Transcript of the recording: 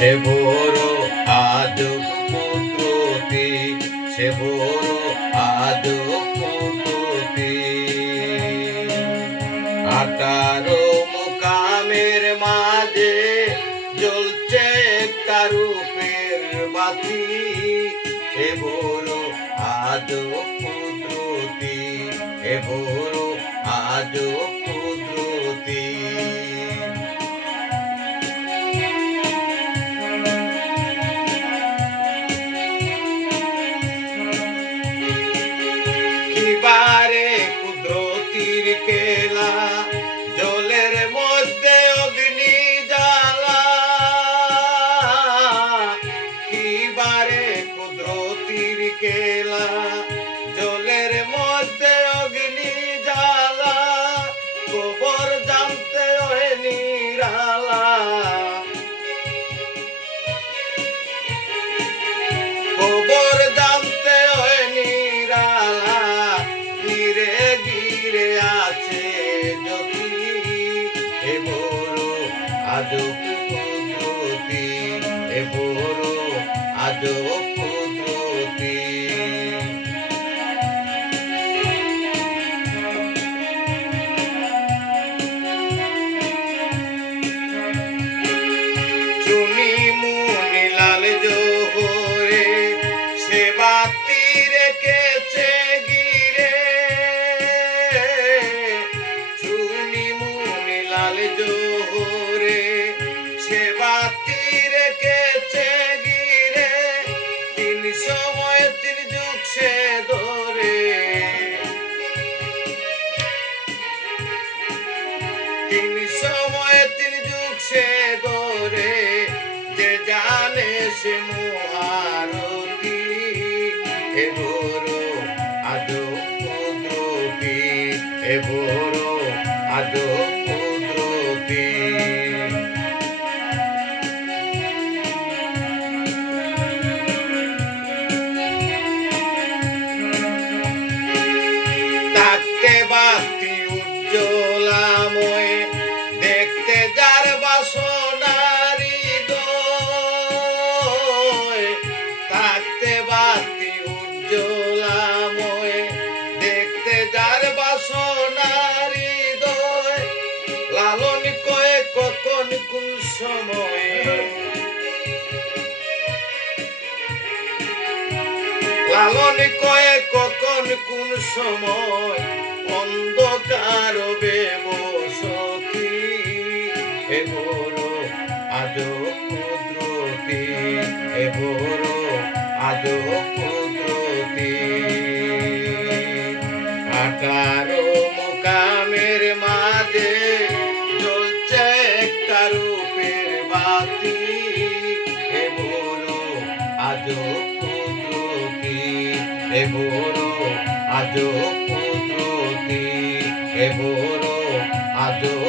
সে বড় আজব কুদরতি, সে বড় আজব কুদরতি। 18 মুকামের মাঝে জ্বলছে একটা রূপের বাতি, এ বড় আজব কুদরতি, এ বড় আজব কুদরতি। কিবারে কুদরতির খেলা, জলের মধ্যে অগ্নি জ্বালা। কিবারে কুদরতির খেলা, জলের মধ্যে অগ্নি জ্বালা। কবর জানতে হয় নিরালা, কবর জানতে হয় নিরালা। নিরে গিরে আছে জ্যোতি, এ বড় আজব কুদরতি, এ বড় আজব কুদরতি। চুনি মুনি লাল জোহরে, সে বাতি রেখেছে গিরে। চুনি মুনি লাল জোহরে, সে বাতি রেখেছে গিরে। 3 সময় 3 যুগ সে ধরে, 3 সময় 3 যুগ সে ধরে। যে জানে সে মহারতি, এ বড় আজব কুদরতি, এ বড় আজব কুদরতি। থাকতে বাতি উজ্জ্বলাময়, দেখতে যার বাসনার হৃদয়। থাকতে বাতি উজ্জ্বলাময়, দেখতে যার বাসনার হৃদয়। লালন কয়ে কখন কোন সময়, লালন কয়ে কখন কোন সময়। অন্ধকার বেবসতি, এ বড় আজব কুদরতি, এ বড় আজব কুদরতি। 18 মুকামের মাঝে জ্বলছে একটা রূপের বাতি, এ বড় আজব কুদরতি, এ বড় আজব কুদরতি, এ বড় আজব